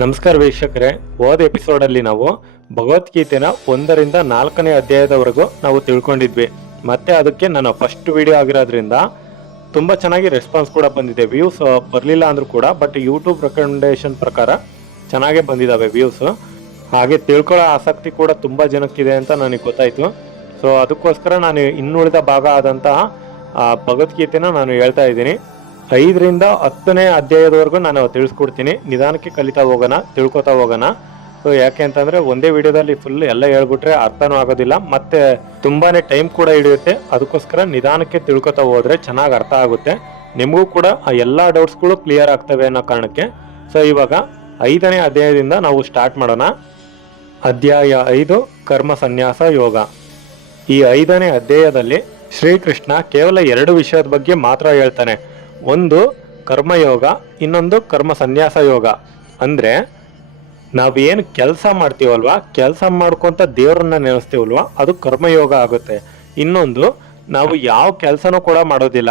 ನಮಸ್ಕಾರ ವೀಕ್ಷಕರೇ, ಹೋದ ಎಪಿಸೋಡಲ್ಲಿ ನಾವು ಭಗವದ್ಗೀತೆನ 1ರಿಂದ 4ನೇ ಅಧ್ಯಾಯದವರೆಗೂ ನಾವು ತಿಳ್ಕೊಂಡಿದ್ವಿ. ಮತ್ತೆ ಅದಕ್ಕೆ ನನ್ನ ಫಸ್ಟ್ ವಿಡಿಯೋ ಆಗಿರೋದ್ರಿಂದ ತುಂಬ ಚೆನ್ನಾಗಿ ರೆಸ್ಪಾನ್ಸ್ ಕೂಡ ಬಂದಿದೆ. ವ್ಯೂಸ್ ಬರಲಿಲ್ಲ ಅಂದರೂ ಕೂಡ ಬಟ್ ಯೂಟ್ಯೂಬ್ ರೆಕಮೆಂಡೇಶನ್ ಪ್ರಕಾರ ಚೆನ್ನಾಗೇ ಬಂದಿದ್ದಾವೆ ವ್ಯೂಸ್. ಹಾಗೆ ತಿಳ್ಕೊಳ್ಳೋ ಆಸಕ್ತಿ ಕೂಡ ತುಂಬ ಜನಕ್ಕಿದೆ ಅಂತ ನನಗೆ ಗೊತ್ತಾಯಿತು. ಸೊ ಅದಕ್ಕೋಸ್ಕರ ನಾನು ಇನ್ನುಳಿದ ಭಾಗ ಆದಂತಹ ಭಗವದ್ಗೀತೆನ ನಾನು ಹೇಳ್ತಾ ಇದ್ದೀನಿ. 5ರಿಂದ 10ನೇ ಅಧ್ಯಾಯದವರೆಗೂ ನಾನು ತಿಳಿಸ್ಕೊಡ್ತೀನಿ. ನಿಧಾನಕ್ಕೆ ಕಲಿತಾ ಹೋಗೋಣ, ತಿಳ್ಕೊತಾ ಹೋಗೋಣ. ಸೊ ಯಾಕೆ ಅಂತಂದರೆ ಒಂದೇ ವಿಡಿಯೋದಲ್ಲಿ ಫುಲ್ ಎಲ್ಲ ಹೇಳ್ಬಿಟ್ರೆ ಅರ್ಥನೂ ಆಗೋದಿಲ್ಲ, ಮತ್ತೆ ತುಂಬಾ ಟೈಮ್ ಕೂಡ ಹಿಡಿಯುತ್ತೆ. ಅದಕ್ಕೋಸ್ಕರ ನಿಧಾನಕ್ಕೆ ತಿಳ್ಕೊತಾ ಹೋದರೆ ಚೆನ್ನಾಗಿ ಅರ್ಥ ಆಗುತ್ತೆ. ನಿಮಗೂ ಕೂಡ ಆ ಎಲ್ಲ ಡೌಟ್ಸ್ಗಳು ಕ್ಲಿಯರ್ ಆಗ್ತವೆ ಅನ್ನೋ ಕಾರಣಕ್ಕೆ. ಸೊ ಇವಾಗ 5ನೇ ಅಧ್ಯಾಯದಿಂದ ನಾವು ಸ್ಟಾರ್ಟ್ ಮಾಡೋಣ. ಅಧ್ಯಾಯ 5 ಕರ್ಮ ಸನ್ಯಾಸ ಯೋಗ. ಈ 5ನೇ ಅಧ್ಯಾಯದಲ್ಲಿ ಶ್ರೀಕೃಷ್ಣ ಕೇವಲ 2 ವಿಷಯದ ಬಗ್ಗೆ ಮಾತ್ರ ಹೇಳ್ತಾನೆ. ಒಂದು ಕರ್ಮಯೋಗ, ಇನ್ನೊಂದು ಕರ್ಮ ಸನ್ಯಾಸ ಯೋಗ. ಅಂದರೆ ನಾವೇನು ಕೆಲಸ ಮಾಡ್ತೀವಲ್ವಾ, ಕೆಲಸ ಮಾಡ್ಕೊತ ದೇವರನ್ನ ನೆನೆಸ್ತೀವಲ್ವಾ, ಅದು ಕರ್ಮಯೋಗ ಆಗುತ್ತೆ. ಇನ್ನೊಂದು, ನಾವು ಯಾವ ಕೆಲಸನೂ ಕೂಡ ಮಾಡೋದಿಲ್ಲ,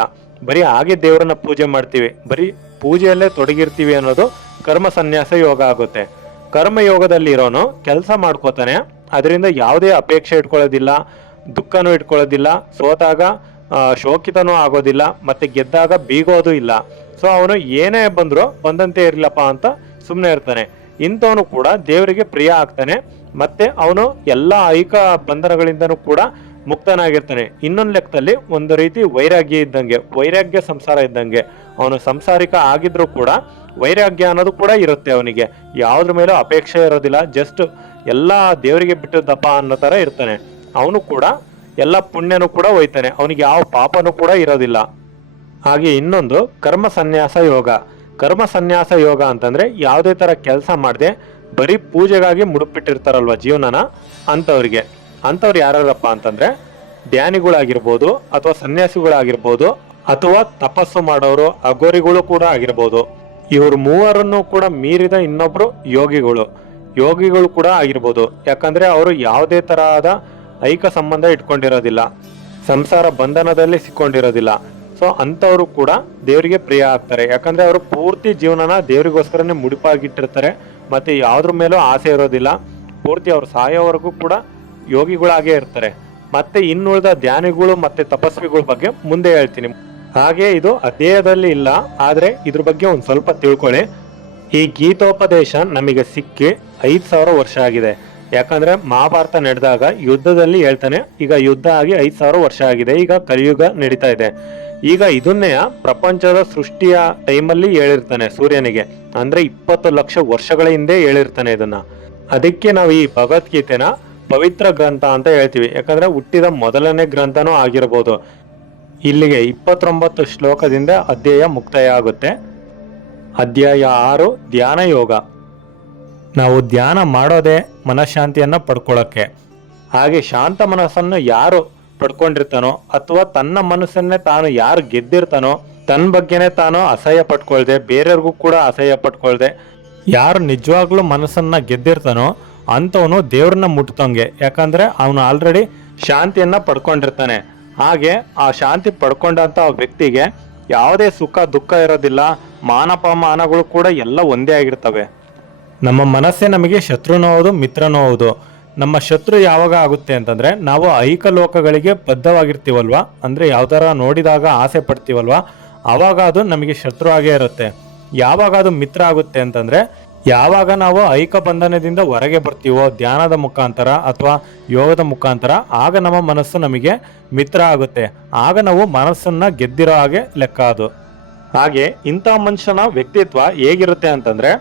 ಬರೀ ಹಾಗೆ ದೇವರನ್ನ ಪೂಜೆ ಮಾಡ್ತೀವಿ, ಬರೀ ಪೂಜೆಯಲ್ಲೇ ತೊಡಗಿರ್ತೀವಿ ಅನ್ನೋದು ಕರ್ಮ ಸನ್ಯಾಸ ಯೋಗ ಆಗುತ್ತೆ. ಕರ್ಮಯೋಗದಲ್ಲಿ ಇರೋನು ಕೆಲಸ ಮಾಡ್ಕೋತಾನೆ, ಅದರಿಂದ ಯಾವುದೇ ಅಪೇಕ್ಷೆ ಇಟ್ಕೊಳ್ಳೋದಿಲ್ಲ, ದುಃಖನೂ ಇಟ್ಕೊಳ್ಳೋದಿಲ್ಲ, ಸೋತಾಗ ಶೋಕಿತನೂ ಆಗೋದಿಲ್ಲ, ಮತ್ತೆ ಗೆದ್ದಾಗ ಬೀಗೋದು ಇಲ್ಲ. ಸೊ ಅವನು ಏನೇ ಬಂದರೂ ಬಂದಂತೆ ಇರಲಪ್ಪ ಅಂತ ಸುಮ್ಮನೆ ಇರ್ತಾನೆ. ಇಂಥವನು ಕೂಡ ದೇವರಿಗೆ ಪ್ರಿಯ ಆಗ್ತಾನೆ, ಮತ್ತೆ ಅವನು ಎಲ್ಲ ಐಕ ಬಂಧನಗಳಿಂದನೂ ಕೂಡ ಮುಕ್ತನಾಗಿರ್ತಾನೆ. ಇನ್ನೊಂದು ಲೆಕ್ಕದಲ್ಲಿ ಒಂದು ರೀತಿ ವೈರಾಗ್ಯ ಇದ್ದಂಗೆ, ವೈರಾಗ್ಯ ಸಂಸಾರ ಇದ್ದಂಗೆ. ಅವನು ಸಂಸಾರಿಕ ಆಗಿದ್ರೂ ಕೂಡ ವೈರಾಗ್ಯ ಅನ್ನೋದು ಕೂಡ ಇರುತ್ತೆ ಅವನಿಗೆ. ಯಾವುದ್ರ ಮೇಲೂ ಅಪೇಕ್ಷೆ ಇರೋದಿಲ್ಲ, ಜಸ್ಟ್ ಎಲ್ಲ ದೇವರಿಗೆ ಬಿಟ್ಟದ್ದಪ್ಪ ಅನ್ನೋ ಥರ ಇರ್ತಾನೆ. ಅವನು ಕೂಡ ಎಲ್ಲ ಪುಣ್ಯನೂ ಕೂಡ ಒಯ್ತಾನೆ, ಅವನಿಗೆ ಯಾವ ಪಾಪನೂ ಕೂಡ ಇರೋದಿಲ್ಲ. ಹಾಗೆ ಇನ್ನೊಂದು ಕರ್ಮ ಸನ್ಯಾಸ ಯೋಗ. ಕರ್ಮ ಸನ್ಯಾಸ ಯೋಗ ಅಂತಂದ್ರೆ ಯಾವುದೇ ತರ ಕೆಲಸ ಮಾಡದೆ ಬರೀ ಪೂಜೆಗಾಗಿ ಮುಡುಪಿಟ್ಟಿರ್ತಾರಲ್ವ ಜೀವನನ, ಅಂಥವ್ರು ಯಾರಪ್ಪ ಅಂತಂದ್ರೆ ಧ್ಯಾನಿಗಳಾಗಿರ್ಬೋದು, ಅಥವಾ ಸನ್ಯಾಸಿಗಳಾಗಿರ್ಬೋದು, ಅಥವಾ ತಪಸ್ಸು ಮಾಡೋರು, ಅಗೋರಿಗಳು ಕೂಡ ಆಗಿರ್ಬೋದು. ಇವರು ಮೂವರನ್ನು ಕೂಡ ಮೀರಿದ ಇನ್ನೊಬ್ರು ಯೋಗಿಗಳು ಕೂಡ ಆಗಿರ್ಬೋದು. ಯಾಕಂದ್ರೆ ಅವರು ಯಾವುದೇ ತರಹದ ಐಕ ಸಂಬಂಧ ಇಟ್ಕೊಂಡಿರೋದಿಲ್ಲ, ಸಂಸಾರ ಬಂಧನದಲ್ಲಿ ಸಿಕ್ಕೊಂಡಿರೋದಿಲ್ಲ. ಸೊ ಅಂಥವರು ಕೂಡ ದೇವರಿಗೆ ಪ್ರಿಯ ಆಗ್ತಾರೆ. ಯಾಕಂದ್ರೆ ಅವರು ಪೂರ್ತಿ ಜೀವನನ ದೇವರಿಗೋಸ್ಕರನೇ ಮುಡಿಪಾಗಿಟ್ಟಿರ್ತಾರೆ, ಮತ್ತೆ ಯಾವುದ್ರ ಮೇಲೂ ಆಸೆ ಇರೋದಿಲ್ಲ. ಪೂರ್ತಿ ಅವ್ರು ಸಾಯೋವರೆಗೂ ಕೂಡ ಯೋಗಿಗಳಾಗೇ ಇರ್ತಾರೆ. ಮತ್ತೆ ಇನ್ನುಳಿದ ಧ್ಯಾನಿಗಳು ಮತ್ತೆ ತಪಸ್ವಿಗಳ ಬಗ್ಗೆ ಮುಂದೆ ಹೇಳ್ತೀನಿ. ಹಾಗೆ ಇದು ಅಧ್ಯಾಯದಲ್ಲಿ ಇಲ್ಲ, ಆದ್ರೆ ಇದ್ರ ಬಗ್ಗೆ ಒಂದು ಸ್ವಲ್ಪ ತಿಳ್ಕೊಳ್ಳಿ. ಈ ಗೀತೋಪದೇಶ ನಮಗೆ ಸಿಕ್ಕಿ 5000 ವರ್ಷ ಆಗಿದೆ. ಯಾಕಂದ್ರೆ ಮಹಾಭಾರತ ನಡೆದಾಗ ಯುದ್ಧದಲ್ಲಿ ಹೇಳ್ತಾನೆ, ಈಗ ಯುದ್ಧ ಆಗಿ 5000 ವರ್ಷ ಆಗಿದೆ, ಈಗ ಕಲಿಯುಗ ನಡೀತಾ ಇದೆ. ಈಗ ಇದನ್ನೇ ಪ್ರಪಂಚದ ಸೃಷ್ಟಿಯ ಟೈಮಲ್ಲಿ ಹೇಳಿರ್ತಾನೆ ಸೂರ್ಯನಿಗೆ, ಅಂದ್ರೆ 20 ಲಕ್ಷ ವರ್ಷಗಳ ಹಿಂದೆ ಹೇಳಿರ್ತಾನೆ ಇದನ್ನ. ಅದಕ್ಕೆ ನಾವು ಈ ಭಗವದ್ಗೀತೆನ ಪವಿತ್ರ ಗ್ರಂಥ ಅಂತ ಹೇಳ್ತೀವಿ. ಯಾಕಂದ್ರೆ ಹುಟ್ಟಿದ ಮೊದಲನೇ ಗ್ರಂಥನೂ ಆಗಿರ್ಬೋದು. ಇಲ್ಲಿಗೆ 29 ಶ್ಲೋಕದಿಂದ ಅಧ್ಯಾಯ ಮುಕ್ತಾಯ ಆಗುತ್ತೆ. ಅಧ್ಯಾಯ 6 ಧ್ಯಾನ ಯೋಗ. ನಾವು ಧ್ಯಾನ ಮಾಡೋದೇ ಮನಃಶಾಂತಿಯನ್ನ ಪಡ್ಕೊಳ್ಳೋಕ್ಕೆ. ಹಾಗೆ ಶಾಂತ ಮನಸ್ಸನ್ನು ಯಾರು ಪಡ್ಕೊಂಡಿರ್ತಾನೋ, ಅಥವಾ ತನ್ನ ಮನಸ್ಸನ್ನೇ ತಾನು ಯಾರು ಗೆದ್ದಿರ್ತಾನೋ, ತನ್ನ ಬಗ್ಗೆನೇ ತಾನು ಅಸಹ್ಯ ಪಟ್ಕೊಳ್ದೆ, ಬೇರೆಯವ್ರಿಗೂ ಕೂಡ ಅಸಹ್ಯ ಪಟ್ಕೊಳ್ದೆ ಯಾರು ನಿಜವಾಗ್ಲೂ ಮನಸ್ಸನ್ನ ಗೆದ್ದಿರ್ತಾನೋ ಅಂಥವನು ದೇವ್ರನ್ನ ಮುಟ್ತಂಗೆ. ಯಾಕಂದ್ರೆ ಅವನು ಆಲ್ರೆಡಿ ಶಾಂತಿಯನ್ನ ಪಡ್ಕೊಂಡಿರ್ತಾನೆ. ಹಾಗೆ ಆ ಶಾಂತಿ ಪಡ್ಕೊಂಡಂತ ವ್ಯಕ್ತಿಗೆ ಯಾವುದೇ ಸುಖ ದುಃಖ ಇರೋದಿಲ್ಲ, ಮಾನಪಮಾನಗಳು ಕೂಡ ಎಲ್ಲ ಒಂದೇ ಆಗಿರ್ತವೆ. ನಮ್ಮ ಮನಸ್ಸೇ ನಮಗೆ ಶತ್ರುನೂ ಹೌದು, ಮಿತ್ರನೂ ಹೌದು. ನಮ್ಮ ಶತ್ರು ಯಾವಾಗ ಆಗುತ್ತೆ ಅಂತಂದ್ರೆ ನಾವು ಐಕ ಲೋಕಗಳಿಗೆ ಬದ್ಧವಾಗಿರ್ತೀವಲ್ವಾ, ಅಂದ್ರೆ ಯಾವ್ದಾರ ನೋಡಿದಾಗ ಆಸೆ ಪಡ್ತೀವಲ್ವಾ, ಆವಾಗ ಅದು ನಮಗೆ ಶತ್ರು ಆಗೇ ಇರುತ್ತೆ. ಯಾವಾಗ ಅದು ಮಿತ್ರ ಆಗುತ್ತೆ ಅಂತಂದ್ರೆ ಯಾವಾಗ ನಾವು ಐಕ ಬಂಧನದಿಂದ ಹೊರಗೆ ಬರ್ತೀವೋ ಧ್ಯಾನದ ಮುಖಾಂತರ ಅಥವಾ ಯೋಗದ ಮುಖಾಂತರ, ಆಗ ನಮ್ಮ ಮನಸ್ಸು ನಮಗೆ ಮಿತ್ರ ಆಗುತ್ತೆ. ಆಗ ನಾವು ಮನಸ್ಸನ್ನ ಗೆದ್ದಿರೋ ಹಾಗೆ ಲೆಕ್ಕ ಅದು. ಹಾಗೆ ಇಂಥ ಮನುಷ್ಯನ ವ್ಯಕ್ತಿತ್ವ ಹೇಗಿರುತ್ತೆ ಅಂತಂದ್ರೆ,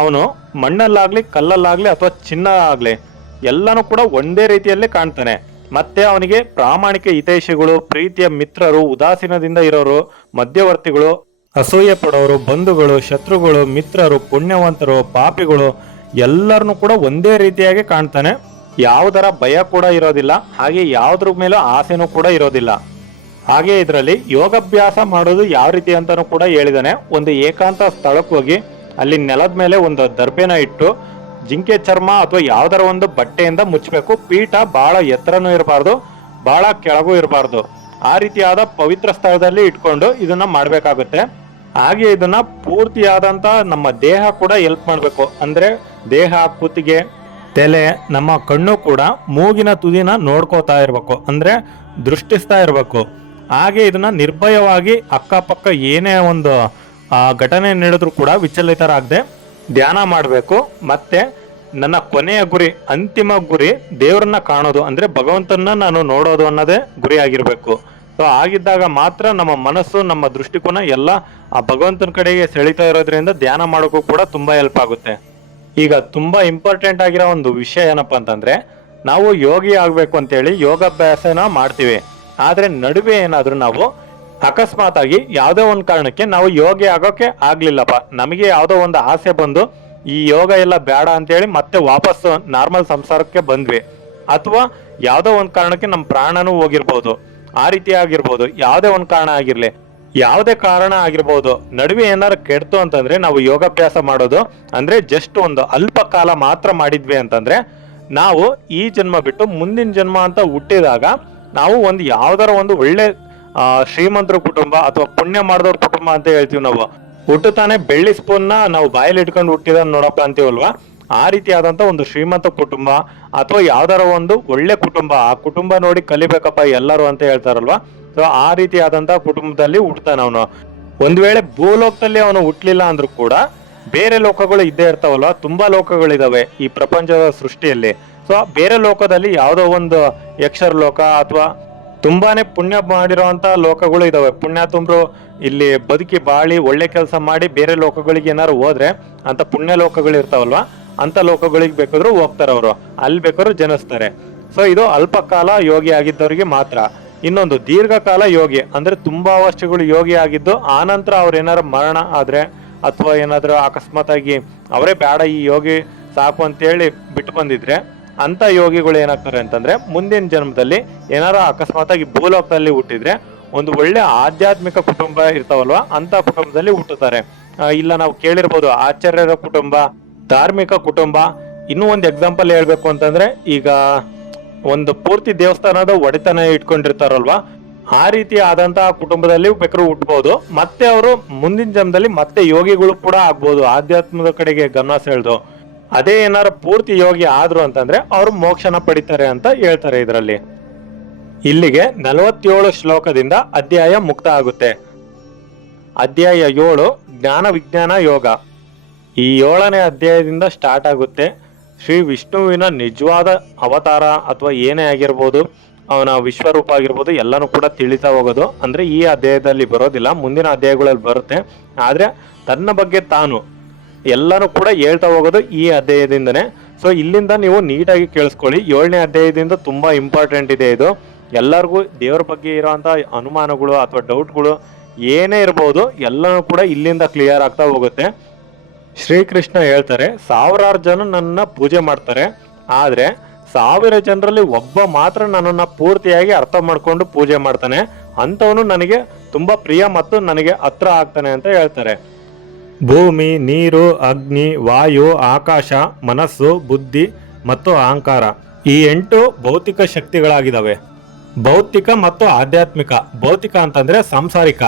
ಅವನು ಮಣ್ಣಲ್ಲಾಗ್ಲಿ, ಕಲ್ಲಲ್ಲಾಗ್ಲಿ, ಅಥವಾ ಚಿನ್ನ ಆಗ್ಲಿ ಎಲ್ಲನೂ ಕೂಡ ಒಂದೇ ರೀತಿಯಲ್ಲೇ ಕಾಣ್ತಾನೆ. ಮತ್ತೆ ಅವನಿಗೆ ಪ್ರಾಮಾಣಿಕ ಹಿತೈಷಿಗಳು, ಪ್ರೀತಿಯ ಮಿತ್ರರು, ಉದಾಸೀನದಿಂದ ಇರೋರು, ಮಧ್ಯವರ್ತಿಗಳು, ಅಸೂಯೆ ಪಡೋರು, ಬಂಧುಗಳು, ಶತ್ರುಗಳು, ಮಿತ್ರರು, ಪುಣ್ಯವಂತರು, ಪಾಪಿಗಳು ಎಲ್ಲರನ್ನು ಕೂಡ ಒಂದೇ ರೀತಿಯಾಗಿ ಕಾಣ್ತಾನೆ. ಯಾವುದರ ಭಯ ಕೂಡ ಇರೋದಿಲ್ಲ, ಹಾಗೆ ಯಾವುದ್ರ ಮೇಲೂ ಆಸೆನೂ ಕೂಡ ಇರೋದಿಲ್ಲ. ಹಾಗೆ ಇದರಲ್ಲಿ ಯೋಗಾಭ್ಯಾಸ ಮಾಡೋದು ಯಾವ ರೀತಿ ಅಂತಾನೂ ಕೂಡ ಹೇಳಿದಾನೆ. ಒಂದು ಏಕಾಂತ ಸ್ಥಳಕ್ಕೆ ಹೋಗಿ ಅಲ್ಲಿ ನೆಲದ ಮೇಲೆ ಒಂದು ದರ್ಬೆನ ಇಟ್ಟು ಜಿಂಕೆ ಚರ್ಮ ಅಥವಾ ಯಾವ್ದಾರ ಒಂದು ಬಟ್ಟೆಯಿಂದ ಮುಚ್ಚಬೇಕು. ಪೀಠ ಬಹಳ ಎತ್ತರನೂ ಇರಬಾರ್ದು, ಬಹಳ ಕೆಳಗೂ ಇರಬಾರ್ದು. ಆ ರೀತಿಯಾದ ಪವಿತ್ರ ಸ್ಥಳದಲ್ಲಿ ಇಟ್ಕೊಂಡು ಇದನ್ನ ಮಾಡ್ಬೇಕಾಗುತ್ತೆ. ಹಾಗೆ ಇದನ್ನ ಪೂರ್ತಿಯಾದಂತ ನಮ್ಮ ದೇಹ ಕೂಡ ಹೆಲ್ಪ್ ಮಾಡಬೇಕು. ಅಂದ್ರೆ ದೇಹ, ಕುತ್ತಿಗೆ, ತಲೆ, ನಮ್ಮ ಕಣ್ಣು ಕೂಡ ಮೂಗಿನ ತುದಿನ ನೋಡ್ಕೋತಾ ಇರ್ಬೇಕು, ಅಂದ್ರೆ ದೃಷ್ಟಿಸ್ತಾ ಇರ್ಬೇಕು. ಹಾಗೆ ಇದನ್ನ ನಿರ್ಭಯವಾಗಿ ಅಕ್ಕಪಕ್ಕ ಏನೇ ಒಂದು ಘಟನೆ ನಡೆದ್ರು ಕೂಡ ವಿಚಲಿತರಾಗದೆ ಧ್ಯಾನ ಮಾಡಬೇಕು. ಮತ್ತೆ ನನ್ನ ಕೊನೆಯ ಗುರಿ, ಅಂತಿಮ ಗುರಿ ದೇವರನ್ನ ಕಾಣೋದು, ಅಂದ್ರೆ ಭಗವಂತನ ನಾನು ನೋಡೋದು ಅನ್ನೋದೇ ಗುರಿ ಆಗಿರ್ಬೇಕು. ಸೊ ಆಗಿದ್ದಾಗ ಮಾತ್ರ ನಮ್ಮ ಮನಸ್ಸು, ನಮ್ಮ ದೃಷ್ಟಿಕೋನ ಎಲ್ಲ ಆ ಭಗವಂತನ ಕಡೆಗೆ ಸೆಳಿತಾ ಇರೋದ್ರಿಂದ ಧ್ಯಾನ ಮಾಡೋಕ್ಕೂ ಕೂಡ ತುಂಬಾ ಹೆಲ್ಪ್ ಆಗುತ್ತೆ. ಈಗ ತುಂಬಾ ಇಂಪಾರ್ಟೆಂಟ್ ಆಗಿರೋ ಒಂದು ವಿಷಯ ಏನಪ್ಪಾ ಅಂತಂದ್ರೆ, ನಾವು ಯೋಗಿ ಆಗ್ಬೇಕು ಅಂತೇಳಿ ಯೋಗಾಭ್ಯಾಸನ ಮಾಡ್ತೀವಿ. ಆದ್ರೆ ನಡುವೆ ಏನಾದ್ರೂ ನಾವು ಅಕಸ್ಮಾತ್ ಆಗಿ ಯಾವುದೋ ಒಂದು ಕಾರಣಕ್ಕೆ ನಾವು ಯೋಗಿ ಆಗೋಕೆ ಆಗ್ಲಿಲ್ಲಪ್ಪ, ನಮಗೆ ಯಾವುದೋ ಒಂದು ಆಸೆ ಬಂದು ಈ ಯೋಗ ಎಲ್ಲ ಬೇಡ ಅಂತೇಳಿ ಮತ್ತೆ ವಾಪಸ್ ನಾರ್ಮಲ್ ಸಂಸಾರಕ್ಕೆ ಬಂದ್ವಿ, ಅಥವಾ ಯಾವುದೋ ಒಂದು ಕಾರಣಕ್ಕೆ ನಮ್ಮ ಪ್ರಾಣನೂ ಹೋಗಿರ್ಬೋದು, ಆ ರೀತಿ ಆಗಿರ್ಬೋದು, ಯಾವುದೇ ಒಂದು ಕಾರಣ ಆಗಿರ್ಲಿ, ಯಾವುದೇ ಕಾರಣ ಆಗಿರ್ಬೋದು, ನಡುವೆ ಏನಾರು ಕೆಡ್ತು ಅಂತಂದ್ರೆ ನಾವು ಯೋಗಾಭ್ಯಾಸ ಮಾಡೋದು ಅಂದ್ರೆ ಜಸ್ಟ್ ಒಂದು ಅಲ್ಪ ಕಾಲ ಮಾತ್ರ ಮಾಡಿದ್ವಿ ಅಂತಂದ್ರೆ, ನಾವು ಈ ಜನ್ಮ ಬಿಟ್ಟು ಮುಂದಿನ ಜನ್ಮ ಅಂತ ಹುಟ್ಟಿದಾಗ ನಾವು ಒಂದು ಯಾವ್ದಾರ ಒಂದು ಒಳ್ಳೆ ಶ್ರೀಮಂತರ ಕುಟುಂಬ ಅಥವಾ ಪುಣ್ಯ ಮಾಡಿದವ್ರ ಕುಟುಂಬ ಅಂತ ಹೇಳ್ತೀವಿ ನಾವು. ಹುಟ್ಟುತ್ತಾನೆ ಬೆಳ್ಳಿ ಸ್ಪೂನ್ನ ನಾವು ಬಾಯಲ್ಲಿ ಇಟ್ಕೊಂಡು ಹುಟ್ಟಿದ ನೋಡಪ್ಪ ಅಂತೀವಲ್ವಾ, ಆ ರೀತಿಯಾದಂತ ಒಂದು ಶ್ರೀಮಂತ ಕುಟುಂಬ ಅಥವಾ ಯಾವ್ದಾರ ಒಂದು ಒಳ್ಳೆ ಕುಟುಂಬ, ಆ ಕುಟುಂಬ ನೋಡಿ ಕಲಿಬೇಕಪ್ಪ ಎಲ್ಲರೂ ಅಂತ ಹೇಳ್ತಾರಲ್ವಾ. ಸೊ ಆ ರೀತಿಯಾದಂತ ಕುಟುಂಬದಲ್ಲಿ ಹುಟ್ಟತಾನ ಅವನು. ಒಂದ್ ವೇಳೆ ಭೂಲೋಕದಲ್ಲಿ ಅವನು ಹುಟ್ಲಿಲ್ಲ ಅಂದ್ರೂ ಕೂಡ ಬೇರೆ ಲೋಕಗಳು ಇದ್ದೇ ಇರ್ತಾವಲ್ವಾ, ತುಂಬಾ ಲೋಕಗಳಿದಾವೆ ಈ ಪ್ರಪಂಚದ ಸೃಷ್ಟಿಯಲ್ಲಿ. ಸೊ ಬೇರೆ ಲೋಕದಲ್ಲಿ ಯಾವ್ದೋ ಒಂದು ಯಕ್ಷರ ಲೋಕ ಅಥವಾ ತುಂಬಾನೇ ಪುಣ್ಯ ಮಾಡಿರೋಂತ ಲೋಕಗಳು ಇದಾವೆ. ಪುಣ್ಯಾತುಂಬ್ರು ಇಲ್ಲಿ ಬದುಕಿ ಬಾಳಿ ಒಳ್ಳೆ ಕೆಲಸ ಮಾಡಿ ಬೇರೆ ಲೋಕಗಳಿಗೆ ಏನಾರು ಹೋದ್ರೆ ಅಂತ ಪುಣ್ಯ ಲೋಕಗಳು ಇರ್ತಾವಲ್ವಾ, ಅಂತ ಲೋಕಗಳಿಗೆ ಬೇಕಾದ್ರೂ ಹೋಗ್ತಾರೆ ಅವರು, ಅಲ್ಲಿ ಬೇಕಾದ್ರೂ ಜನಿಸ್ತಾರೆ. ಸೊ ಇದು ಅಲ್ಪ ಕಾಲ ಯೋಗಿ ಆಗಿದ್ದವರಿಗೆ ಮಾತ್ರ. ಇನ್ನೊಂದು ದೀರ್ಘಕಾಲ ಯೋಗಿ ಅಂದ್ರೆ ತುಂಬಾ ವರ್ಷಗಳು ಯೋಗಿ ಆಗಿದ್ದು ಆನಂತರ ಅವ್ರ ಏನಾರು ಮರಣ ಆದ್ರೆ ಅಥವಾ ಏನಾದ್ರು ಅಕಸ್ಮಾತ್ ಆಗಿ ಅವರೇ ಬೇಡ ಈ ಯೋಗಿ ಸಾಕು ಅಂತೇಳಿ ಬಿಟ್ಟು ಬಂದಿದ್ರೆ, ಅಂತ ಯೋಗಿಗಳು ಏನಾಗ್ತಾರೆ ಅಂತಂದ್ರೆ ಮುಂದಿನ ಜನ್ಮದಲ್ಲಿ ಏನಾರ ಅಕಸ್ಮಾತ್ ಆಗಿ ಭೂಲೋಕದಲ್ಲಿ ಹುಟ್ಟಿದ್ರೆ ಒಂದು ಒಳ್ಳೆ ಆಧ್ಯಾತ್ಮಿಕ ಕುಟುಂಬ ಇರ್ತಾವಲ್ವಾ, ಅಂತ ಕುಟುಂಬದಲ್ಲಿ ಹುಟ್ಟುತ್ತಾರೆ. ಇಲ್ಲ ನಾವು ಕೇಳಿರ್ಬೋದು ಆಚಾರ್ಯರ ಕುಟುಂಬ, ಧಾರ್ಮಿಕ ಕುಟುಂಬ. ಇನ್ನೂ ಒಂದು ಎಕ್ಸಾಂಪಲ್ ಹೇಳ್ಬೇಕು ಅಂತಂದ್ರೆ, ಈಗ ಒಂದು ಪೂರ್ತಿ ದೇವಸ್ಥಾನದ ಒಡೆತನ ಇಟ್ಕೊಂಡಿರ್ತಾರಲ್ವಾ, ಆ ರೀತಿ ಆದಂತಹ ಕುಟುಂಬದಲ್ಲಿ ಬೇಕಾದ್ರೂ ಹುಟ್ಟಬಹುದು. ಮತ್ತೆ ಅವರು ಮುಂದಿನ ಜನ್ಮದಲ್ಲಿ ಮತ್ತೆ ಯೋಗಿಗಳು ಕೂಡ ಆಗ್ಬೋದು, ಆಧ್ಯಾತ್ಮದ ಕಡೆಗೆ ಗಮನ ಸೆಳೆದು. ಅದೇ ಏನಾರ ಪೂರ್ತಿ ಯೋಗಿ ಆದ್ರು ಅಂತಂದ್ರೆ ಅವರು ಮೋಕ್ಷನ ಪಡಿತಾರೆ ಅಂತ ಹೇಳ್ತಾರೆ ಇದರಲ್ಲಿ. ಇಲ್ಲಿಗೆ 47 ಶ್ಲೋಕದಿಂದ ಅಧ್ಯಾಯ ಮುಕ್ತ ಆಗುತ್ತೆ. ಅಧ್ಯಾಯ 7 ಜ್ಞಾನ ವಿಜ್ಞಾನ ಯೋಗ. ಈ 7ನೇ ಅಧ್ಯಾಯದಿಂದ ಸ್ಟಾರ್ಟ್ ಆಗುತ್ತೆ. ಶ್ರೀ ವಿಷ್ಣುವಿನ ನಿಜವಾದ ಅವತಾರ ಅಥವಾ ಏನೇ ಆಗಿರ್ಬೋದು, ಅವನ ವಿಶ್ವರೂಪ ಆಗಿರ್ಬೋದು, ಎಲ್ಲಾನು ಕೂಡ ತಿಳಿತಾ ಹೋಗೋದು. ಅಂದ್ರೆ ಈ ಅಧ್ಯಾಯದಲ್ಲಿ ಬರೋದಿಲ್ಲ, ಮುಂದಿನ ಅಧ್ಯಾಯಗಳಲ್ಲಿ ಬರುತ್ತೆ. ಆದ್ರೆ ತನ್ನ ಬಗ್ಗೆ ತಾನು ಎಲ್ಲಾನು ಕೂಡ ಹೇಳ್ತಾ ಹೋಗೋದು ಈ ಅಧ್ಯಾಯದಿಂದನೇ. ಸೊ ಇಲ್ಲಿಂದ ನೀವು ನೀಟಾಗಿ ಕೇಳಿಸ್ಕೊಳ್ಳಿ. 7ನೇ ಅಧ್ಯಾಯದಿಂದ ತುಂಬಾ ಇಂಪಾರ್ಟೆಂಟ್ ಇದೆ ಇದು. ಎಲ್ಲರಿಗೂ ದೇವರ ಬಗ್ಗೆ ಇರೋಂಥ ಅನುಮಾನಗಳು ಅಥವಾ ಡೌಟ್ಗಳು ಏನೇ ಇರ್ಬೋದು ಎಲ್ಲನೂ ಕೂಡ ಇಲ್ಲಿಂದ ಕ್ಲಿಯರ್ ಆಗ್ತಾ ಹೋಗುತ್ತೆ. ಶ್ರೀಕೃಷ್ಣ ಹೇಳ್ತಾರೆ, 1000 ಜನ ನನ್ನ ಪೂಜೆ ಮಾಡ್ತಾರೆ, ಆದ್ರೆ 1000 ಜನರಲ್ಲಿ ಒಬ್ಬ ಮಾತ್ರ ನನ್ನನ್ನ ಪೂರ್ತಿಯಾಗಿ ಅರ್ಥ ಮಾಡ್ಕೊಂಡು ಪೂಜೆ ಮಾಡ್ತಾನೆ, ಅಂತವನು ನನಗೆ ತುಂಬಾ ಪ್ರಿಯ ಮತ್ತು ನನಗೆ ಹತ್ರ ಆಗ್ತಾನೆ ಅಂತ ಹೇಳ್ತಾರೆ. ಭೂಮಿ, ನೀರು, ಅಗ್ನಿ, ವಾಯು, ಆಕಾಶ, ಮನಸ್ಸು, ಬುದ್ಧಿ ಮತ್ತು ಅಹಂಕಾರ, ಈ 8 ಭೌತಿಕ ಶಕ್ತಿಗಳಾಗಿದ್ದಾವೆ. ಭೌತಿಕ ಮತ್ತು ಆಧ್ಯಾತ್ಮಿಕ. ಭೌತಿಕ ಅಂತಂದ್ರೆ ಸಾಂಸಾರಿಕ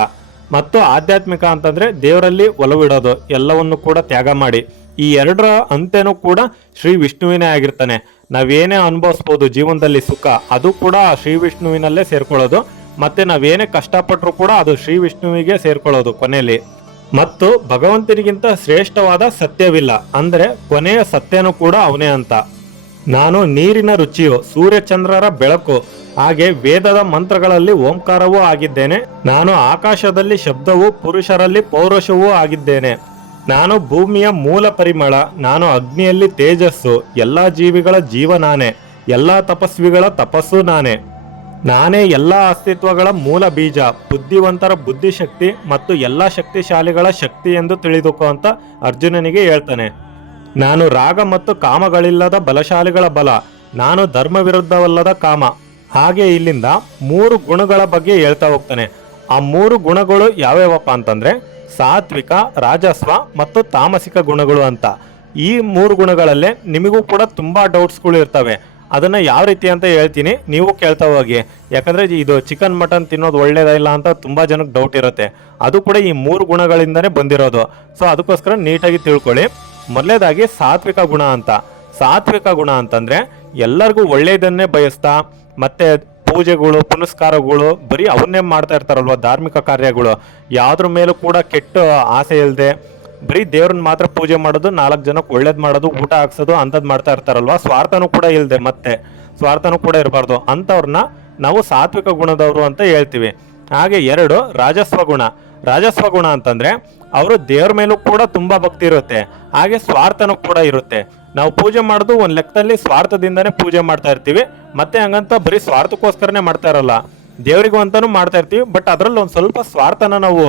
ಮತ್ತು ಆಧ್ಯಾತ್ಮಿಕ ಅಂತಂದ್ರೆ ದೇವರಲ್ಲಿ ಒಲವಿಡೋದು, ಎಲ್ಲವನ್ನು ಕೂಡ ತ್ಯಾಗ ಮಾಡಿ. ಈ 2ರ ಅಂತೆನೂ ಕೂಡ ಶ್ರೀ ವಿಷ್ಣುವಿನೇ ಆಗಿರ್ತಾನೆ. ನಾವೇನೇ ಅನುಭವಿಸ್ಬೋದು ಜೀವನದಲ್ಲಿ ಸುಖ, ಅದು ಕೂಡ ಶ್ರೀ ವಿಷ್ಣುವಿನಲ್ಲೇ ಸೇರ್ಕೊಳ್ಳೋದು. ಮತ್ತೆ ನಾವೇನೇ ಕಷ್ಟಪಟ್ಟರು ಕೂಡ ಅದು ಶ್ರೀ ವಿಷ್ಣುವಿಗೆ ಸೇರ್ಕೊಳ್ಳೋದು ಕೊನೆಯಲ್ಲಿ. ಮತ್ತು ಭಗವಂತನಿಗಿಂತ ಶ್ರೇಷ್ಠವಾದ ಸತ್ಯವಿಲ್ಲ, ಅಂದ್ರೆ ಕೊನೆಯ ಸತ್ಯನೂ ಕೂಡ ಅವನೇ ಅಂತ. ನಾನು ನೀರಿನ ರುಚಿಯು, ಸೂರ್ಯಚಂದ್ರರ ಬೆಳಕು, ಹಾಗೆ ವೇದದ ಮಂತ್ರಗಳಲ್ಲಿ ಓಂಕಾರವೂ ಆಗಿದ್ದೇನೆ. ನಾನು ಆಕಾಶದಲ್ಲಿ ಶಬ್ದವೂ ಪುರುಷರಲ್ಲಿ ಪೌರುಷವೂ ಆಗಿದ್ದೇನೆ. ನಾನು ಭೂಮಿಯ ಮೂಲ ಪರಿಮಳ, ನಾನು ಅಗ್ನಿಯಲ್ಲಿ ತೇಜಸ್ಸು, ಎಲ್ಲಾ ಜೀವಿಗಳ ಜೀವ ನಾನೇ, ಎಲ್ಲಾ ತಪಸ್ವಿಗಳ ತಪಸ್ಸು ನಾನೇ. ನಾನೇ ಎಲ್ಲಾ ಅಸ್ತಿತ್ವಗಳ ಮೂಲ ಬೀಜ, ಬುದ್ಧಿವಂತರ ಬುದ್ಧಿಶಕ್ತಿ ಮತ್ತು ಎಲ್ಲಾ ಶಕ್ತಿಶಾಲಿಗಳ ಶಕ್ತಿ ಎಂದು ತಿಳಿದುಕೋ ಅಂತ ಅರ್ಜುನನಿಗೆ ಹೇಳ್ತಾನೆ. ನಾನು ರಾಗ ಮತ್ತು ಕಾಮಗಳಿಲ್ಲದ ಬಲಶಾಲಿಗಳ ಬಲ, ನಾನು ಧರ್ಮ ವಿರುದ್ಧವಲ್ಲದ ಕಾಮ. ಹಾಗೆ ಇಲ್ಲಿಂದ 3 ಗುಣಗಳ ಬಗ್ಗೆ ಹೇಳ್ತಾ ಹೋಗ್ತಾನೆ. ಆ 3 ಗುಣಗಳು ಯಾವ್ಯಾವಪ್ಪ ಅಂತಂದ್ರೆ ಸಾತ್ವಿಕ, ರಾಜಸ್ವ ಮತ್ತು ತಾಮಸಿಕ ಗುಣಗಳು ಅಂತ. ಈ 3 ಗುಣಗಳಲ್ಲೇ ನಿಮಗೂ ಕೂಡ ತುಂಬಾ ಡೌಟ್ಸ್ಗಳು ಇರ್ತವೆ. ಅದನ್ನು ಯಾವ ರೀತಿ ಅಂತ ಹೇಳ್ತೀನಿ, ನೀವು ಕೇಳ್ತಾ ಹೋಗಿ. ಯಾಕಂದರೆ ಇದು ಚಿಕನ್ ಮಟನ್ ತಿನ್ನೋದು ಒಳ್ಳೇದಿಲ್ಲ ಅಂತ ತುಂಬ ಜನಕ್ಕೆ ಡೌಟ್ ಇರುತ್ತೆ. ಅದು ಕೂಡ ಈ 3 ಗುಣಗಳಿಂದನೇ ಬಂದಿರೋದು. ಸೊ ಅದಕ್ಕೋಸ್ಕರ ನೀಟಾಗಿ ತಿಳ್ಕೊಳ್ಳಿ. ಮೊದಲೇದಾಗಿ ಸಾತ್ವಿಕ ಗುಣ ಅಂತ. ಸಾತ್ವಿಕ ಗುಣ ಅಂತಂದರೆ ಎಲ್ಲರಿಗೂ ಒಳ್ಳೆಯದನ್ನೇ ಬಯಸ್ತಾ, ಮತ್ತು ಪೂಜೆಗಳು ಪುನಸ್ಕಾರಗಳು ಬರೀ ಅವನ್ನೇ ಮಾಡ್ತಾ ಇರ್ತಾರಲ್ವ, ಧಾರ್ಮಿಕ ಕಾರ್ಯಗಳು ಯಾವುದ್ರ ಮೇಲೂ ಕೂಡ ಕೆಟ್ಟ ಆಸೆ ಇಲ್ಲದೆ ಬರೀ ದೇವ್ರನ್ನ ಮಾತ್ರ ಪೂಜೆ ಮಾಡೋದು, 4 ಜನಕ್ಕೆ ಒಳ್ಳೇದು ಮಾಡೋದು, ಊಟ ಹಾಕ್ಸೋದು ಅಂಥದ್ದು ಮಾಡ್ತಾ ಇರ್ತಾರಲ್ವ, ಸ್ವಾರ್ಥನೂ ಕೂಡ ಇಲ್ಲದೆ, ಮತ್ತೆ ಸ್ವಾರ್ಥನೂ ಕೂಡ ಇರಬಾರ್ದು. ಅಂಥವ್ರನ್ನ ನಾವು ಸಾತ್ವಿಕ ಗುಣದವರು ಅಂತ ಹೇಳ್ತೀವಿ. ಹಾಗೆ 2 ರಾಜಸ್ವ ಗುಣ. ರಾಜಸ್ವ ಗುಣ ಅಂತಂದರೆ ಅವರು ದೇವ್ರ ಮೇಲೂ ಕೂಡ ತುಂಬ ಭಕ್ತಿ ಇರುತ್ತೆ, ಹಾಗೆ ಸ್ವಾರ್ಥನೂ ಕೂಡ ಇರುತ್ತೆ. ನಾವು ಪೂಜೆ ಮಾಡೋದು ಒಂದು ಲೆಕ್ಕದಲ್ಲಿ ಸ್ವಾರ್ಥದಿಂದನೇ ಪೂಜೆ ಮಾಡ್ತಾ ಇರ್ತೀವಿ, ಮತ್ತೆ ಹಂಗಂತ ಬರೀ ಸ್ವಾರ್ಥಕ್ಕೋಸ್ಕರನೇ ಮಾಡ್ತಾ ಇರಲ್ಲ, ದೇವರಿಗೂ ಅಂತಾನು ಮಾಡ್ತಾ ಇರ್ತೀವಿ. ಬಟ್ ಅದರಲ್ಲಿ ಒಂದು ಸ್ವಲ್ಪ ಸ್ವಾರ್ಥನ ನಾವು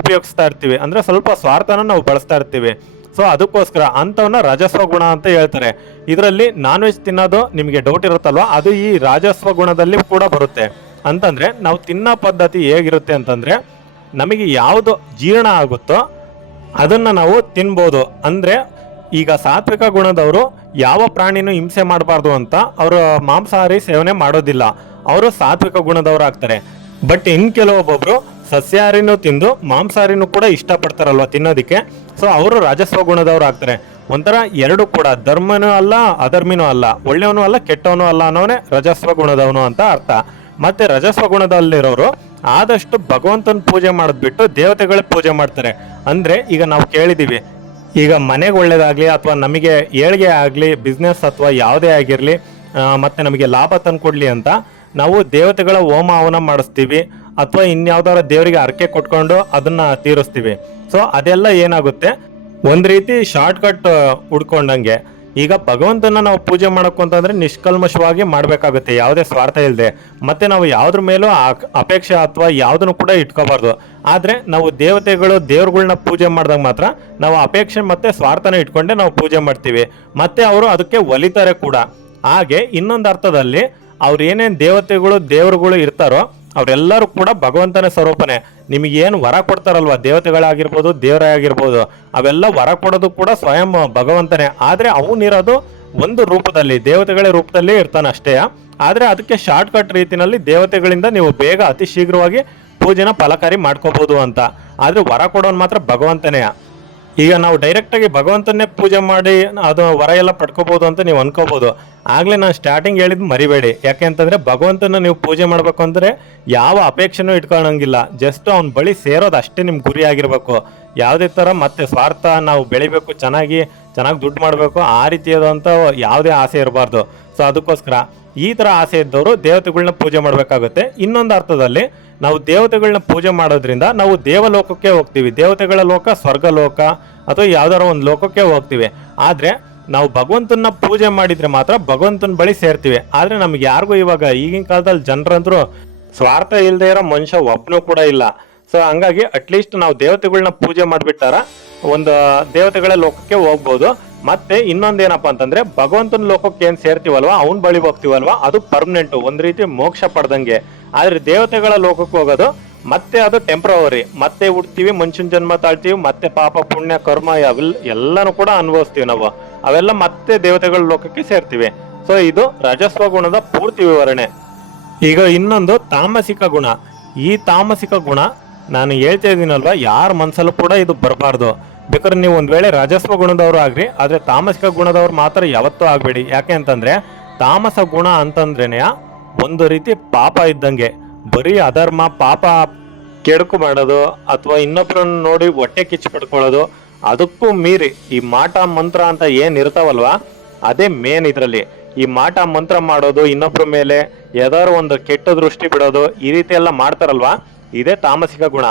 ಉಪಯೋಗಿಸ್ತಾ ಇರ್ತೀವಿ, ಅಂದರೆ ಸ್ವಲ್ಪ ಸ್ವಾರ್ಥನ ನಾವು ಬಳಸ್ತಾ ಇರ್ತೀವಿ. ಸೊ ಅದಕ್ಕೋಸ್ಕರ ಅಂಥವನ್ನ ರಾಜಸ್ವ ಗುಣ ಅಂತ ಹೇಳ್ತಾರೆ. ಇದರಲ್ಲಿ ನಾನ್ ವೆಜ್ ತಿನ್ನೋದು ನಿಮಗೆ ಡೌಟ್ ಇರುತ್ತಲ್ವ, ಅದು ಈ ರಾಜಸ್ವ ಗುಣದಲ್ಲಿ ಕೂಡ ಬರುತ್ತೆ. ಅಂತಂದರೆ ನಾವು ತಿನ್ನೋ ಪದ್ಧತಿ ಹೇಗಿರುತ್ತೆ ಅಂತಂದರೆ, ನಮಗೆ ಯಾವುದು ಜೀರ್ಣ ಆಗುತ್ತೋ ಅದನ್ನು ನಾವು ತಿನ್ಬೋದು. ಅಂದರೆ ಈಗ ಸಾತ್ವಿಕ ಗುಣದವರು ಯಾವ ಪ್ರಾಣಿನೂ ಹಿಂಸೆ ಮಾಡಬಾರ್ದು ಅಂತ ಅವರು ಮಾಂಸಾಹಾರಿ ಸೇವನೆ ಮಾಡೋದಿಲ್ಲ, ಅವರು ಸಾತ್ವಿಕ ಗುಣದವರು ಆಗ್ತಾರೆ. ಬಟ್ ಇನ್ನು ಕೆಲವೊಬ್ಬೊಬ್ರು ಸಸ್ಯಾಹಾರಿನೂ ತಿಂದು ಮಾಂಸಾಹಾರಿನೂ ಕೂಡ ಇಷ್ಟಪಡ್ತಾರಲ್ವ ತಿನ್ನೋದಕ್ಕೆ, ಸೊ ಅವರು ರಾಜಸ್ವ ಗುಣದವ್ರು ಆಗ್ತಾರೆ. ಒಂಥರ 2 ಕೂಡ ಧರ್ಮನೂ ಅಲ್ಲ ಅಧರ್ಮಿನೂ ಅಲ್ಲ, ಒಳ್ಳೆಯವನು ಅಲ್ಲ ಕೆಟ್ಟವನು ಅಲ್ಲ ಅನ್ನೋನೇ ರಜಸ್ವ ಗುಣದವನು ಅಂತ ಅರ್ಥ. ಮತ್ತೆ ರಜಸ್ವ ಗುಣದಲ್ಲಿರೋರು ಆದಷ್ಟು ಭಗವಂತನ ಪೂಜೆ ಮಾಡೋದು ಬಿಟ್ಟು ದೇವತೆಗಳ ಪೂಜೆ ಮಾಡ್ತಾರೆ. ಅಂದರೆ ಈಗ ನಾವು ಕೇಳಿದ್ದೀವಿ, ಈಗ ಮನೆಗೆ ಒಳ್ಳೇದಾಗಲಿ ಅಥವಾ ನಮಗೆ ಏಳಿಗೆ ಆಗಲಿ, ಬಿಸ್ನೆಸ್ ಅಥವಾ ಯಾವುದೇ ಆಗಿರಲಿ, ಮತ್ತು ನಮಗೆ ಲಾಭ ತಂದುಕೊಡ್ಲಿ ಅಂತ ನಾವು ದೇವತೆಗಳ ಹೋಮ ಹವನ ಮಾಡಿಸ್ತೀವಿ, ಅಥವಾ ಇನ್ಯಾವುದಾರ ದೇವರಿಗೆ ಹರಕೆ ಕೊಟ್ಕೊಂಡು ಅದನ್ನು ತೀರಿಸ್ತೀವಿ. ಸೊ ಅದೆಲ್ಲ ಏನಾಗುತ್ತೆ, ಒಂದು ರೀತಿ ಶಾರ್ಟ್ಕಟ್ ಹುಡ್ಕೊಂಡಂಗೆ. ಈಗ ಭಗವಂತನ ನಾವು ಪೂಜೆ ಮಾಡೋಕ್ಕೂ ಅಂತಂದರೆ ನಿಷ್ಕಲ್ಮಶವಾಗಿ ಮಾಡಬೇಕಾಗುತ್ತೆ, ಯಾವುದೇ ಸ್ವಾರ್ಥ ಇಲ್ಲದೆ. ಮತ್ತು ನಾವು ಯಾವುದ್ರ ಮೇಲೂ ಅಪೇಕ್ಷೆ ಅಥವಾ ಯಾವುದನ್ನು ಕೂಡ ಇಟ್ಕೋಬಾರ್ದು. ಆದರೆ ನಾವು ದೇವ್ರುಗಳ್ನ ಪೂಜೆ ಮಾಡಿದಾಗ ಮಾತ್ರ ನಾವು ಅಪೇಕ್ಷೆ ಮತ್ತು ಸ್ವಾರ್ಥನ ಇಟ್ಕೊಂಡೆ ನಾವು ಪೂಜೆ ಮಾಡ್ತೀವಿ, ಮತ್ತು ಅವರು ಅದಕ್ಕೆ ಒಲಿತಾರೆ ಕೂಡ. ಹಾಗೆ ಇನ್ನೊಂದು ಅರ್ಥದಲ್ಲಿ ಅವ್ರು ಏನೇನು ದೇವರುಗಳು ಇರ್ತಾರೋ ಅವರೆಲ್ಲರೂ ಕೂಡ ಭಗವಂತನ ಸ್ವರೂಪನೇ. ನಿಮಗೇನು ವರ ಕೊಡ್ತಾರಲ್ವ, ದೇವತೆಗಳಾಗಿರ್ಬೋದು ದೇವರೇ ಆಗಿರ್ಬೋದು, ಅವೆಲ್ಲ ವರ ಕೊಡೋದು ಕೂಡ ಸ್ವಯಂ ಭಗವಂತನೇ. ಆದರೆ ಅವನಿರೋದು ಒಂದು ರೂಪದಲ್ಲಿ, ದೇವತೆಗಳ ರೂಪದಲ್ಲಿ ಇರ್ತಾನೆ ಅಷ್ಟೇ. ಆದರೆ ಅದಕ್ಕೆ ಶಾರ್ಟ್ಕಟ್ ರೀತಿಯಲ್ಲಿ ದೇವತೆಗಳಿಂದ ನೀವು ಬೇಗ ಅತಿ ಶೀಘ್ರವಾಗಿ ಪೂಜೆನ ಫಲಕಾರಿ ಮಾಡ್ಕೋಬೋದು ಅಂತ. ಆದರೆ ವರ ಕೊಡೋನು ಮಾತ್ರ ಭಗವಂತನೇ. ಈಗ ನಾವು ಡೈರೆಕ್ಟಾಗಿ ಭಗವಂತನ್ನೇ ಪೂಜೆ ಮಾಡಿ ಅದು ವರ ಎಲ್ಲ ಪಡ್ಕೋಬೋದು ಅಂತ ನೀವು ಅನ್ಕೋಬೋದು. ಆಗಲೇ ನಾನು ಸ್ಟಾರ್ಟಿಂಗ್ ಹೇಳಿದ್ದು ಮರಿಬೇಡಿ. ಯಾಕೆ ಅಂತಂದರೆ ಭಗವಂತನ ನೀವು ಪೂಜೆ ಮಾಡಬೇಕು ಅಂದರೆ ಯಾವ ಅಪೇಕ್ಷೆನೂ ಇಟ್ಕೊಳ್ಳೋಂಗಿಲ್ಲ, ಜಸ್ಟ್ ಅವ್ನ ಬಳಿ ಸೇರೋದು ಅಷ್ಟೇ ನಿಮ್ಮ ಗುರಿ ಆಗಿರಬೇಕು. ಯಾವುದೇ ಥರ ಮತ್ತೆ ಸ್ವಾರ್ಥ ನಾವು ಬೆಳಿಬೇಕು, ಚೆನ್ನಾಗಿ ದುಡ್ಡು ಮಾಡಬೇಕು ಆ ರೀತಿಯಾದಂಥ ಯಾವುದೇ ಆಸೆ ಇರಬಾರ್ದು. ಸೊ ಅದಕ್ಕೋಸ್ಕರ ಈ ಥರ ಆಸೆ ಇದ್ದವರು ದೇವತೆಗಳನ್ನ ಪೂಜೆ ಮಾಡಬೇಕಾಗುತ್ತೆ. ಇನ್ನೊಂದು ಅರ್ಥದಲ್ಲಿ ನಾವು ದೇವತೆಗಳನ್ನ ಪೂಜೆ ಮಾಡೋದ್ರಿಂದ ನಾವು ದೇವಲೋಕಕ್ಕೆ ಹೋಗ್ತೀವಿ. ದೇವತೆಗಳ ಲೋಕ ಸ್ವರ್ಗಲೋಕ ಅಥವಾ ಯಾವ್ದಾರ ಒಂದು ಲೋಕಕ್ಕೆ ಹೋಗ್ತೀವಿ. ಆದರೆ ನಾವು ಭಗವಂತನ ಪೂಜೆ ಮಾಡಿದರೆ ಮಾತ್ರ ಭಗವಂತನ ಬಳಿ ಸೇರ್ತೀವಿ. ಆದರೆ ನಮ್ಗೆ ಯಾರಿಗೂ ಇವಾಗ ಈಗಿನ ಕಾಲದಲ್ಲಿ ಜನರಂದ್ರು ಸ್ವಾರ್ಥ ಇಲ್ಲದೆ ಇರೋ ಮನುಷ್ಯ ಒಬ್ಬನೂ ಕೂಡ ಇಲ್ಲ. ಸೊ ಹಂಗಾಗಿ ಅಟ್ಲೀಸ್ಟ್ ನಾವು ದೇವತೆಗಳನ್ನ ಪೂಜೆ ಮಾಡಿಬಿಟ್ಟಾರ ಒಂದು ದೇವತೆಗಳ ಲೋಕಕ್ಕೆ ಹೋಗ್ಬೋದು. ಮತ್ತೆ ಇನ್ನೊಂದೇನಪ್ಪ ಅಂತಂದ್ರೆ ಭಗವಂತನ ಲೋಕಕ್ಕೆ ಏನ್ ಸೇರ್ತೀವಲ್ವ, ಅವ್ನ ಬಳಿ ಹೋಗ್ತೀವಲ್ವಾ, ಅದು ಪರ್ಮನೆಂಟ್, ಒಂದ್ ರೀತಿ ಮೋಕ್ಷ ಪಡ್ದಂಗೆ. ಆದ್ರೆ ದೇವತೆಗಳ ಲೋಕಕ್ಕೆ ಹೋಗೋದು ಮತ್ತೆ ಅದು ಟೆಂಪ್ರವರಿ, ಮತ್ತೆ ಹುಡ್ತೀವಿ, ಮನುಷ್ಯನ ಜನ್ಮ ತಾಳ್ತೀವಿ, ಮತ್ತೆ ಪಾಪ ಪುಣ್ಯ ಕರ್ಮ ಎಲ್ಲಾನು ಕೂಡ ಅನುಭವಿಸ್ತೀವಿ ನಾವು. ಅವೆಲ್ಲ ಮತ್ತೆ ದೇವತೆಗಳ ಲೋಕಕ್ಕೆ ಸೇರ್ತೀವಿ. ಸೊ ಇದು ರಜಸ್ವ ಗುಣದ ಪೂರ್ತಿ ವಿವರಣೆ. ಈಗ ಇನ್ನೊಂದು ತಾಮಸಿಕ ಗುಣ. ಈ ತಾಮಸಿಕ ಗುಣ ನಾನು ಹೇಳ್ತಾ ಇದ್ದೀನಲ್ವ, ಯಾರ ಮನಸ್ಸಲ್ಲೂ ಕೂಡ ಇದು ಬರಬಾರ್ದು. ಬೇಕಾದ್ರೆ ನೀವು ಒಂದ್ ವೇಳೆ ರಾಜಸ್ವ ಗುಣದವರು ಆಗ್ರಿ, ಆದ್ರೆ ತಾಮಸಿಕ ಗುಣದವ್ರು ಮಾತ್ರ ಯಾವತ್ತೂ ಆಗ್ಬೇಡಿ. ಯಾಕೆ ಅಂತಂದ್ರೆ ತಾಮಸ ಗುಣ ಅಂತಂದ್ರೇನೆ ಒಂದು ರೀತಿ ಪಾಪ ಇದ್ದಂಗೆ. ಬರೀ ಅಧರ್ಮ ಪಾಪ ಕೆಡುಕು ಮಾಡೋದು ಅಥವಾ ಇನ್ನೊಬ್ಬರನ್ನ ನೋಡಿ ಹೊಟ್ಟೆ ಕಿಚ್ಚು ಪಡ್ಕೊಳ್ಳೋದು, ಅದಕ್ಕೂ ಮೀರಿ ಈ ಮಾಟ ಮಂತ್ರ ಅಂತ ಏನ್ ಇರ್ತಾವಲ್ವಾ, ಅದೇ ಮೇನ್ ಇದ್ರಲ್ಲಿ. ಈ ಮಾಟ ಮಂತ್ರ ಮಾಡೋದು, ಇನ್ನೊಬ್ಬರ ಮೇಲೆ ಯಾವ್ದಾದ್ರು ಒಂದು ಕೆಟ್ಟ ದೃಷ್ಟಿ ಬಿಡೋದು, ಈ ರೀತಿ ಎಲ್ಲ ಮಾಡ್ತಾರಲ್ವಾ, ಇದೇ ತಾಮಸಿಕ ಗುಣ.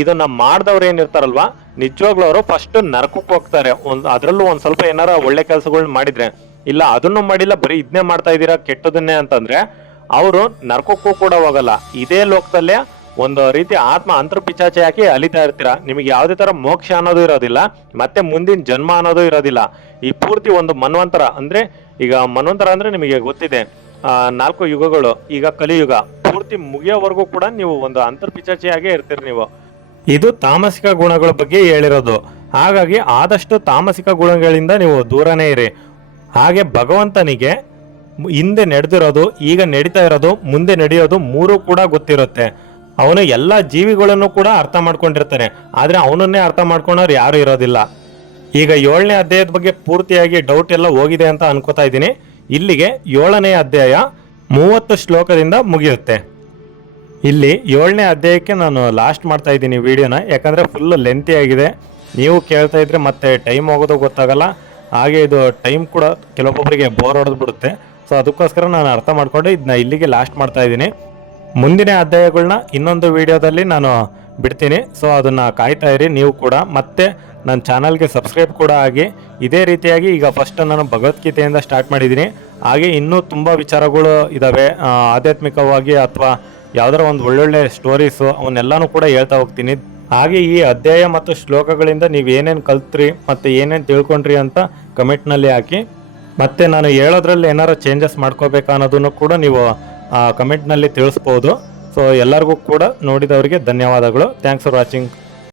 ಇದನ್ನ ಮಾಡ್ದವ್ರು ಏನಿರ್ತಾರಲ್ವಾ, ನಿಜವಾಗ್ಲೂ ಅವರು ಫಸ್ಟ್ ನರಕಕ್ಕೆ ಹೋಗ್ತಾರೆ. ಅದ್ರಲ್ಲೂ ಒಂದ್ ಸ್ವಲ್ಪ ಏನಾರ ಒಳ್ಳೆ ಕೆಲಸಗಳನ್ನ ಮಾಡಿದ್ರೆ, ಇಲ್ಲ ಅದನ್ನು ಮಾಡಿಲ್ಲ ಬರೀ ಇದನ್ನೇ ಮಾಡ್ತಾ ಇದ್ದೀರಾ ಕೆಟ್ಟದನ್ನೇ ಅಂತಂದ್ರೆ ಅವರು ನರಕಕ್ಕೂ ಕೂಡ ಹೋಗಲ್ಲ. ಇದೇ ಲೋಕದಲ್ಲೇ ಒಂದು ರೀತಿ ಆತ್ಮ ಅಂತರ ಪಿಚಾಚೆ ಹಾಕಿ ಅಲಿತಾ ಇರ್ತೀರಾ. ನಿಮಗೆ ಯಾವುದೇ ತರ ಮೋಕ್ಷ ಅನ್ನೋದು ಇರೋದಿಲ್ಲ, ಮತ್ತೆ ಮುಂದಿನ ಜನ್ಮ ಅನ್ನೋದು ಇರೋದಿಲ್ಲ. ಈ ಪೂರ್ತಿ ಒಂದು ಮನ್ವಂತರ ಅಂದ್ರೆ, ಈಗ ಮನ್ವಂತರ ಅಂದ್ರೆ ನಿಮಗೆ ಗೊತ್ತಿದೆ 4 ಯುಗಗಳು. ಈಗ ಕಲಿಯುಗ ಪೂರ್ತಿ ಮುಗಿಯೋವರೆಗೂ ಕೂಡ ನೀವು ಒಂದು ಅಂತರ್ ಪಿಚಾಚಿಯಾಗೇ ಇರ್ತೀರಿ ನೀವು. ಇದು ತಾಮಸಿಕ ಗುಣಗಳ ಬಗ್ಗೆ ಹೇಳಿರೋದು. ಹಾಗಾಗಿ ಆದಷ್ಟು ತಾಮಸಿಕ ಗುಣಗಳಿಂದ ನೀವು ದೂರನೇ ಇರಿ. ಹಾಗೆ ಭಗವಂತನಿಗೆ ಹಿಂದೆ ನಡೆದಿರೋದು, ಈಗ ನಡೀತಾ ಇರೋದು, ಮುಂದೆ ನಡೆಯೋದು ಮೂರೂ ಕೂಡ ಗೊತ್ತಿರುತ್ತೆ. ಅವನು ಎಲ್ಲ ಜೀವಿಗಳನ್ನು ಕೂಡ ಅರ್ಥ ಮಾಡ್ಕೊಂಡಿರ್ತಾನೆ, ಆದರೆ ಅವನನ್ನೇ ಅರ್ಥ ಮಾಡ್ಕೊಳೋರು ಯಾರು ಇರೋದಿಲ್ಲ. ಈಗ 7ನೇ ಅಧ್ಯಾಯದ ಬಗ್ಗೆ ಪೂರ್ತಿಯಾಗಿ ಡೌಟ್ ಎಲ್ಲ ಹೋಗಿದೆ ಅಂತ ಅನ್ಕೋತಾ ಇದ್ದೀನಿ. ಇಲ್ಲಿಗೆ 7ನೇ ಅಧ್ಯಾಯ 30 ಶ್ಲೋಕದಿಂದ ಮುಗಿಯುತ್ತೆ. ಇಲ್ಲಿ 7ನೇ ಅಧ್ಯಾಯಕ್ಕೆ ನಾನು ಲಾಸ್ಟ್ ಮಾಡ್ತಾ ಇದ್ದೀನಿ ವಿಡಿಯೋನ, ಯಾಕಂದರೆ ಫುಲ್ ಲೆಂತಿ ಆಗಿದೆ. ನೀವು ಕೇಳ್ತಾ ಇದ್ರೆ ಮತ್ತೆ ಟೈಮ್ ಹೋಗೋದು ಗೊತ್ತಾಗಲ್ಲ, ಹಾಗೆ ಇದು ಟೈಮ್ ಕೂಡ ಕೆಲವೊಬ್ಬರಿಗೆ ಬೋರ್ ಹೊಡೆದು ಬಿಡುತ್ತೆ. ಸೊ ಅದಕ್ಕೋಸ್ಕರ ನಾನು ಅರ್ಥ ಮಾಡ್ಕೊಂಡು ಇದನ್ನ ಇಲ್ಲಿಗೆ ಲಾಸ್ಟ್ ಮಾಡ್ತಾ ಇದ್ದೀನಿ. ಮುಂದಿನ ಅಧ್ಯಾಯಗಳನ್ನ ಇನ್ನೊಂದು ವಿಡಿಯೋದಲ್ಲಿ ನಾನು ಬಿಡ್ತೀನಿ. ಸೊ ಅದನ್ನು ಕಾಯ್ತಾ ಇರಿ ನೀವು ಕೂಡ. ಮತ್ತೆ ನನ್ನ ಚಾನಲ್ಗೆ ಸಬ್ಸ್ಕ್ರೈಬ್ ಕೂಡ ಆಗಿ. ಇದೇ ರೀತಿಯಾಗಿ ಈಗ ಫಸ್ಟ್ ನಾನು ಭಗವದ್ಗೀತೆಯಿಂದ ಸ್ಟಾರ್ಟ್ ಮಾಡಿದ್ದೀನಿ. ಹಾಗೆ ಇನ್ನೂ ತುಂಬ ವಿಚಾರಗಳು ಇದ್ದಾವೆ, ಆಧ್ಯಾತ್ಮಿಕವಾಗಿ ಅಥವಾ ಯಾವುದಾರ ಒಂದು ಒಳ್ಳೊಳ್ಳೆ ಸ್ಟೋರೀಸು ಅವನ್ನೆಲ್ಲನೂ ಕೂಡ ಹೇಳ್ತಾ ಹೋಗ್ತೀನಿ. ಹಾಗೆ ಈ ಅಧ್ಯಾಯ ಮತ್ತು ಶ್ಲೋಕಗಳಿಂದ ನೀವು ಏನೇನು ಕಲ್ತ್ರಿ ಮತ್ತು ಏನೇನು ತಿಳ್ಕೊಂಡ್ರಿ ಅಂತ ಕಮೆಂಟ್ನಲ್ಲಿ ಹಾಕಿ. ಮತ್ತು ನಾನು ಹೇಳೋದ್ರಲ್ಲಿ ಏನಾರು ಚೇಂಜಸ್ ಮಾಡ್ಕೋಬೇಕಾ ಅನ್ನೋದನ್ನು ಕೂಡ ನೀವು ಕಮೆಂಟ್ನಲ್ಲಿ ತಿಳಿಸ್ಬೋದು. ಸೊ ಎಲ್ಲರಿಗೂ ಕೂಡ ನೋಡಿದವರಿಗೆ ಧನ್ಯವಾದಗಳು. Thanks for watching.